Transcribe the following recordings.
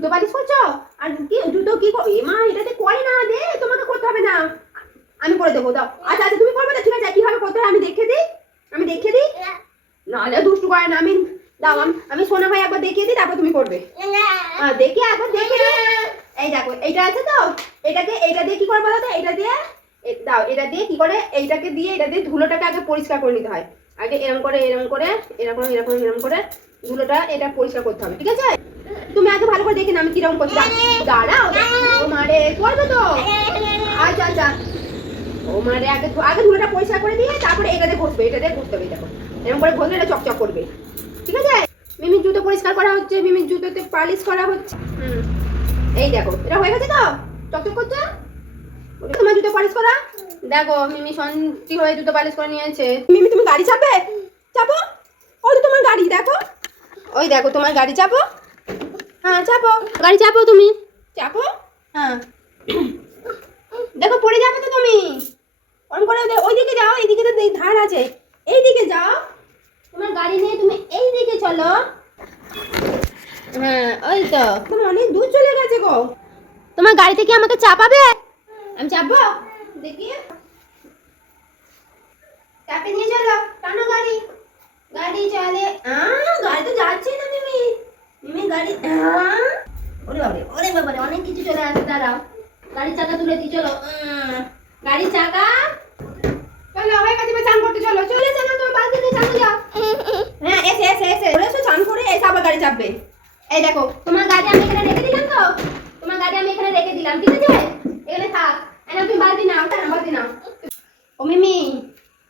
জুতো পালিশ করছো? আর কি জুতো কি মা এটাতে করে না, দে, তোমাকে করতে হবে না, আমি করে দেবো, দাও। আচ্ছা আচ্ছা তুমি করবে তো, ঠিক আছে, কিভাবে করতে হয় আমি দেখিয়ে দিই, নাহলে দুষ্টু করে না। আমি দাও, আমি সোনা ভাই একবার দেখিয়ে দিই, তারপর তুমি করবে। দেখি একবার দেখিয়ে দিই। এই দেখো এইটা আছে তো, এইটা দিয়ে কি করবো বলো তো, এইটা দিয়ে দাও, এটা দিয়ে কি করে, এইটাকে দিয়ে এটা দিয়ে ধুলোটাকে আগে পরিষ্কার করে নিতে হয়। আগে এরকম করে ধুলোটা এটা পরিষ্কার করতে হবে, ঠিক আছে? তুমি আগে ভালো করে দেখে না আমি কিরকম করছি। দাঁড়াও, ও মারে করবে তো। আচ্ছা আচ্ছা, ও মারে আগে ধুলোটা পরিষ্কার করে দিয়ে তারপরে এটা দিয়ে ঘষবে, দেখো এরকম করে ঘষলে এটা চকচক করবে, ঠিক আছে? মিমির জুতো পরিষ্কার করা হচ্ছে, মিমির জুতোতে পালিশ করা হচ্ছে। এই দেখো এটা হয়ে গেছে তো, চকচক করছে। তোমার জুতো পালিশ করা দেখো, মিমি শান্তি হয়ে জুতো পালিশ করে নিয়েছে। মিমি তুমি গাড়ি চাপবে, চাপো, ওই তো তোমার গাড়ি, দেখো ওই দেখো তোমার গাড়ি, চাপো, হ্যাঁ চাপো, গাড়ি চাপো, তুমি চাপো, হ্যাঁ দেখো পড়ে যাবে তো তুমি, অন করে ওইদিকে যাও, এইদিকে তো ধার আছে, এইদিকে যাও, তোমার গাড়ি নিয়ে তুমি এইদিকে চলো। হ্যাঁ ওই তো, তুমি অনেক দূর চলে গেছে গো। তোমার গাড়ি থেকে আমাকে চাপাবে? আমি চাপবো, দেখি, চাপে নিয়ে চলো, টানো গাড়ি, গাড়ি চলে। গাড়ি তো যাচ্ছে না মিমি গাড়ি, ওরে বাবারে অনেক কিছু চলে আসে, দাঁড়াও, গাড়ির চাকা তুলে দিই, চলো, গাড়ির চাকা, চলো হয়ে গেছে, চান করতে চলো, চলে এসে না তোমার বালতি নিয়ে চান যাও। হ্যাঁ এসে বলে এসো, চান করে এসে আবার গাড়ি চাপবে। এই দেখো তোমার গাড়ি আমি এখানে রেখে দিলাম তো, ঠিক আছে, এখানে থাক। এনা তুমি বালতি নাও, ও মিমি,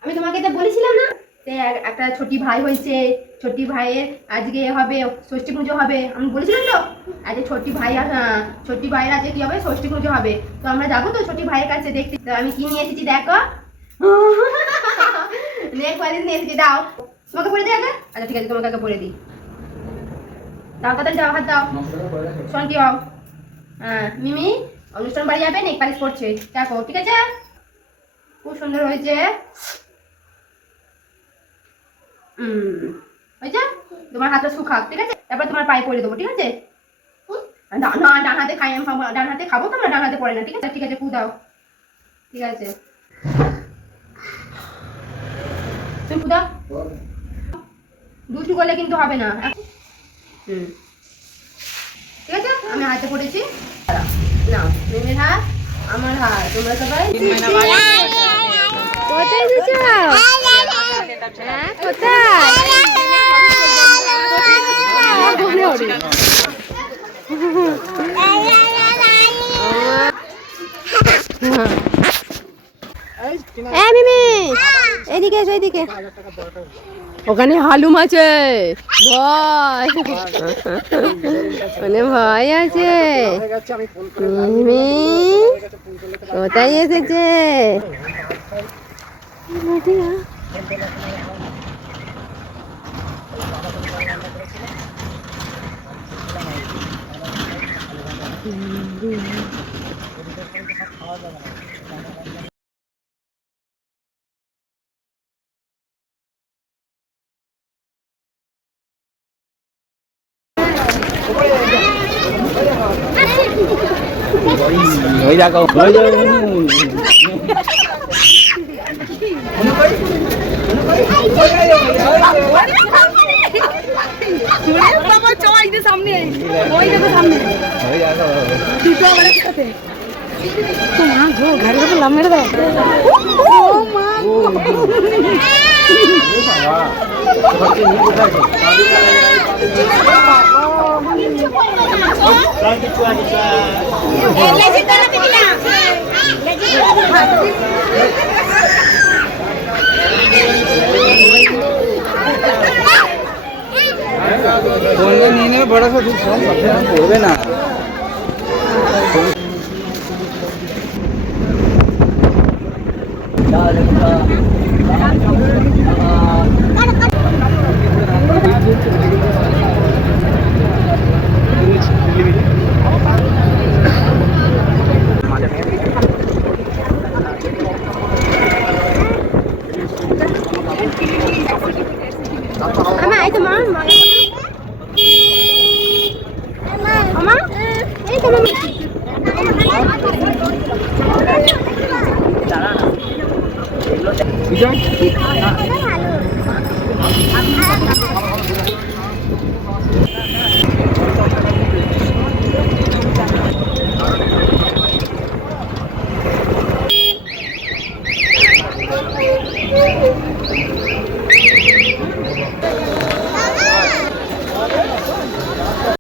আমি তোমাকে তো বলেছিলাম না যে একটা ছোটি ভাই হয়েছে, ছোটি ভাইয়ের আজকে হবে ষষ্ঠী পুজো হবে, আমি বলেছিলাম তো আজকে ছোটি ভাইয়ের আজকে কি হবে, ষষ্ঠী পুজো হবে, তো আমরা যাবো তো ছোটি ভাইয়ের কাছে দেখতে। তো আমি কি নিয়ে এসেছি দেখো, নেক পালিশ নিয়ে এসেছি, দাও তোমাকে পরে দিই আগে। আচ্ছা ঠিক আছে, তোমাকে আগে পরে দিই, দাও, কথা দাও, হাত দাও, শোন কি হও। মিমি অনুষ্ঠান বাড়ি যাবে, নেক পালিশ করছে, দেখো, ঠিক আছে, খুব সুন্দর হয়েছে। হয়েছে, তোমার হাতটা শুকাক, ঠিক আছে, তারপর তোমার পায়ে পরে দেবো, ঠিক আছে? না ডান হাতে খাই, আমি ডান হাতে খাবো তো, আমরা ডান হাতে পড়ে না, ঠিক আছে? ঠিক আছে, ফু দাও, ঠিক আছে, তুমি ফু দাও, দুষ্টু করলে কিন্তু হবে না। ঠিক আছে, আমি হাতে পড়েছি, নাও মিমির হাত, আমার হাত, তোমরা সবাই কোথায় দিচ্ছ? এইদিকে এসো, এইদিকে, ওখানে হালুম আছে, ভয়, মানে ভয় আছে। মিমি কোথায় এসেছে? ওই দেখো, সামনে ওই দেখো, সামনে দুটো সাথে, মা গো ঘরের উপর লাভ মেরে দেয়, ও মা নিয়ে নেবে, বড় করবে না। Mama, itu mama. Mama. বিজয় ভালো